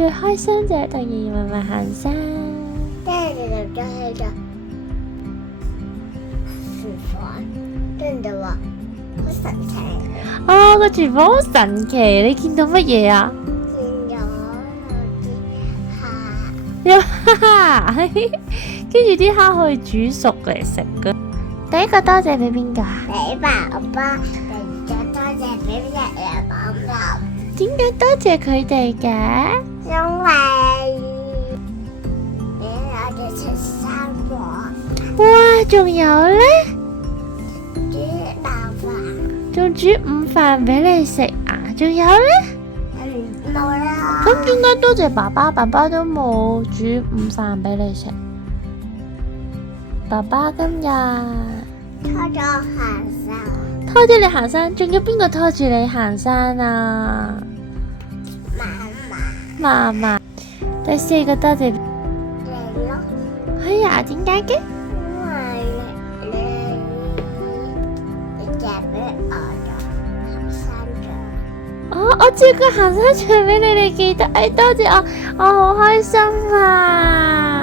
最開心就係同爺爺嫲嫲行山。爹哋就喺度廚房，跟住就話好神奇，哦，個廚房好神奇，你見到乜嘢啊？見咗有蝦，跟住啲蝦可以煮熟嚟食噶。第一個多謝俾邊個啊？俾爸爸，第二個多謝俾爺爺嫲嫲，點解多謝佢哋嘅？因為俾我哋食生果，哇，仲有呢？煮飯飯，仲煮午飯俾你食啊？仲有呢？冇啦。咁點解多謝爸爸？爸爸都冇煮午飯俾你食。爸爸今日拖咗我行山，拖咗你行山，仲有邊個拖住你行山啊？媽媽嫲嫲。第四個多謝。你咯，哎呀，點解嘅？因為你借俾我咗行山杖，哦，我借個行山杖俾你，你記得？哎，多謝我好開心啊！